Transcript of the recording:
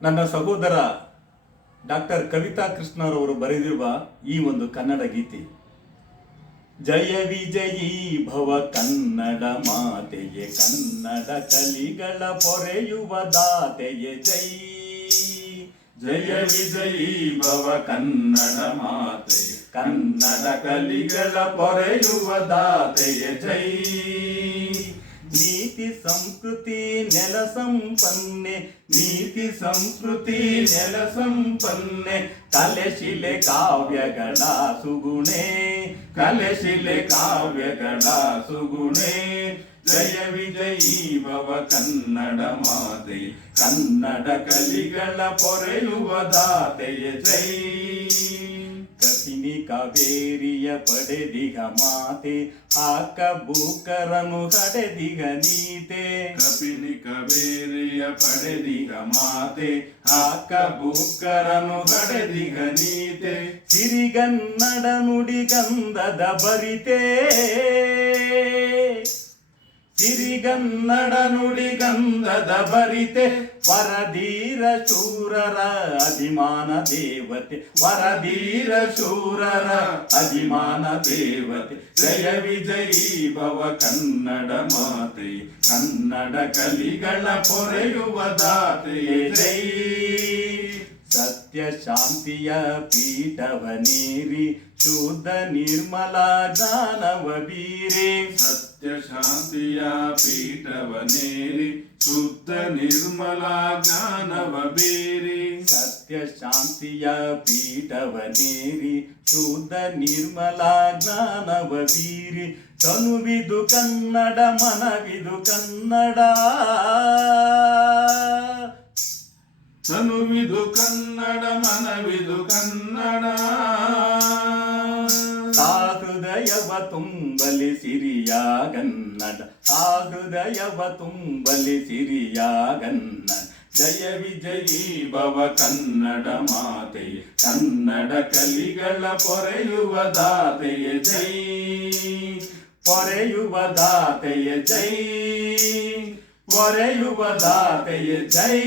ನನ್ನ ಸಹೋದರ ಡಾಕ್ಟರ್ ಕವಿತಾ ಕೃಷ್ಣರವರು ಬರೆದಿರುವ ಈ ಒಂದು ಕನ್ನಡ ಗೀತೆ. ಜಯ ವಿಜಯೀ ಭವ ಕನ್ನಡ ಮಾತೆಯೇ, ಕನ್ನಡ ಕಲಿಗಳ ಪೊರೆಯುವ ದಾತೆಯೇ ಜೈ. ಜಯ ವಿಜಯೀ ಭವ ಕನ್ನಡ ಮಾತೆ, ಕನ್ನಡ ಕಲಿಗಳ ಪೊರೆಯುವ ದಾತೆಯೇ ಜೈ. ನೀತಿ ಸಂಸ್ಕೃತಿ ನೆಲ ಸಂಪನ್ನೆ, ನೀತಿ ಸಂಸ್ಕೃತಿ ನೆಲ ಸಂಪನ್ನೆ, ಕಲೆ ಶಿಲೆ ಕಾವ್ಯಗಳ ಸುಗುಣೆ, ಕಲೆ ಶಿಲೆ ಕಾವ್ಯಗಳ ಸುಗುಣೆ. ಜಯ ವಿಜಯೀ ಭವ ಕನ್ನಡ ಮಾತೆ, ಕನ್ನಡ ಕಲಿಗಳ ಪೊರೆಯುವ ದಾತೆಯೇ ಜೈ. ಕಪಿನಿ ಕಾವೇರಿಯ ಪಡೆದಿಗ ಮಾತೆ, ಹಾಕ ಬೂಕರನು ಹಡೆದಿಗ ನೀತೆ. ಕಪಿನಿ ಕಾವೇರಿಯ ಪಡೆದಿಗ ಮಾತೆ, ಹಾಕ ಬೂಕರನು ಹಡೆದಿಗ ನೀತೆ. ಸಿರಿಗನ್ನಡ ನುಡಿಗಂಧದ ಬರಿತೆ, ಸಿರಿಗನ್ನಡ ನುಡಿಗಂಧದ ಬರಿತೆ. ವರಧೀರ ಶೂರರ ಅಭಿಮಾನ ದೇವತೆ, ವರಧೀರ ಶೂರರ ಅಭಿಮಾನ ದೇವತೆ. ಜಯ ವಿಜಯೀ ಭವ ಕನ್ನಡ ಮಾತೆ, ಕನ್ನಡ ಕಲಿಗಳ ಪೊರೆಯುವ ದಾತೆಯೇ ಜೈ. ಸತ್ಯ ಶಾಂತಿಯ ಪೀಠವನೇರಿ, ಶುದ್ಧ ನಿರ್ಮಲ ಜ್ಞಾನವ ಬೀರೆ. ಸತ್ಯ ಶಾಂತಿಯ ಪೀಠವನೇರಿ, ಶುದ್ಧ ನಿರ್ಮಲ ಜ್ಞಾನವ ಬೀರಿ. ಸತ್ಯ ಶಾಂತಿಯ ಪೀಠವನೇರಿ, ಶುದ್ಧ ನಿರ್ಮಲ ಜ್ಞಾನವ ಬೀರಿ. ತನುವಿದು ಕನ್ನಡ, ಮನವಿದು ಕನ್ನಡ, ತನುವಿದು ಕನ್ನಡ, ಮನವಿದು ಕನ್ನಡ. ಹೃದಯವ ತುಂಬಲಿ ಸಿರಿಯ ಗನ್ನಡ, ಹೃದಯವ ತುಂಬಲಿ ಸಿರಿಯ ಗನ್ನಡ. ಜಯ ವಿಜಯೀ ಭವ ಕನ್ನಡ ಮಾತೆ, ಕನ್ನಡ ಕಲಿಗಳ ಪೊರೆಯುವ ದಾತೆಯೇ ಜೈ. ಪೊರೆಯುವ ದಾತೆಯೇ ಜೈ, ಪೊರೆಯುವ ದಾತೆಯೇ ಜೈ.